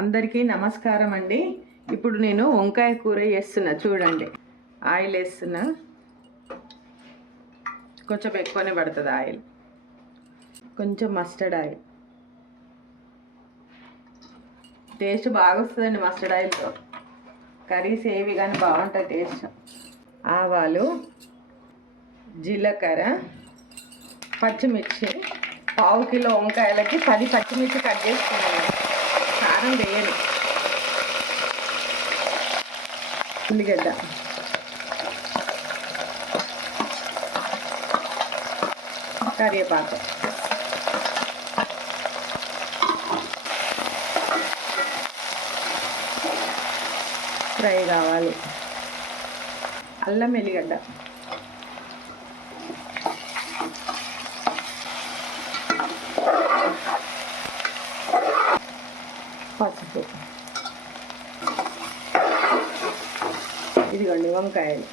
అందరికీ నమస్కారం అండి. ఇప్పుడు నేను వంకాయ కూర చేస్తున్నా. చూడండి, ఆయిల్ వేస్తున్నా. కొంచెం ఎక్కువనే పడుతుంది ఆయిల్. కొంచెం మస్టర్డ్ ఆయిల్. టేస్ట్ బాగా వస్తుందండి మస్టర్డ్ ఆయిల్తో. కర్రీస్ ఏవి కానీ బాగుంటుంది టేస్ట్. ఆవాలు, జీలకర్ర, పచ్చిమిర్చి. పావు కిలో వంకాయలకి 10 పచ్చిమిర్చి కట్ చేసుకున్నాను. కారం వేయను. ఉల్లిగడ్డ, కరివేపాకు, ఫ్రై కావాలి. అల్లం ఎల్లిగడ్డ, పసుపు. ఇదిగోండి వంకాయలు.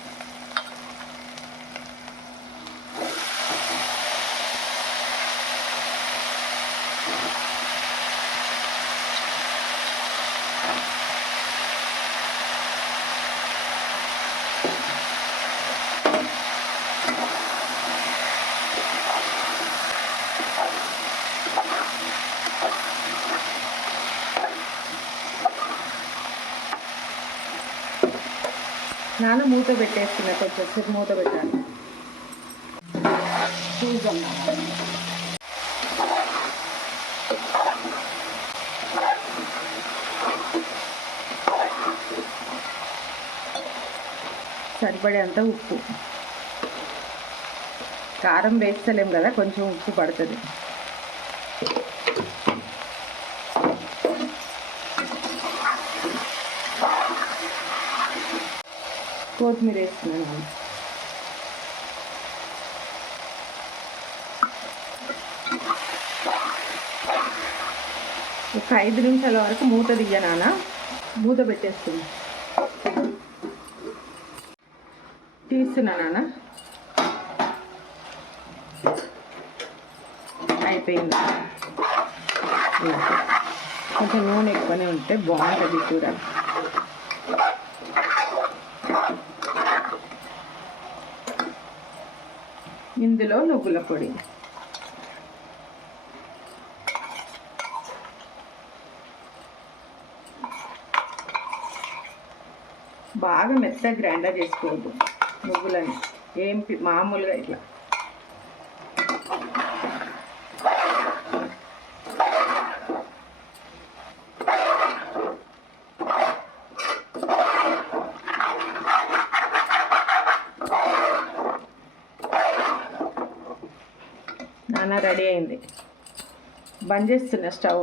నాన్న మూత పెట్టేస్తున్నా. కొంచెం మూత పెట్టాలి. సరిపడేంత ఉప్పు. కారం వేస్తలేం కదా, కొంచెం ఉప్పు పడుతుంది. కొత్తిమీర వేస్తున్నాను. ఒక 5 నిమిషాల వరకు మూత తీయనా. మూత పెట్టేస్తున్నా. తీస్తున్నా నాన్న. అయిపోయింది. కొంచెం నూనె ఎక్కువనే ఉంటే బాగుంటుంది కూర. ఇందులో నువ్వుల పొడి, బాగా మెత్తగా గ్రైండర్ చేసుకోవద్దు నువ్వులని. మామూలుగా ఇట్లా. నాన్న రెడీ అయింది. బంద్ చేస్తున్నా స్టవ్.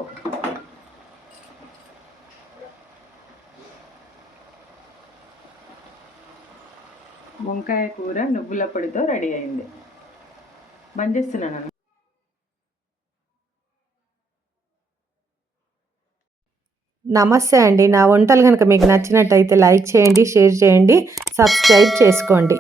వంకాయ కూర నువ్వుల పొడితో రెడీ అయింది. బంద్ చేస్తున్నాను. నమస్తే అండి. నా వంటలు కనుక మీకు నచ్చినట్టయితే లైక్ చేయండి, షేర్ చేయండి, సబ్స్క్రైబ్ చేసుకోండి.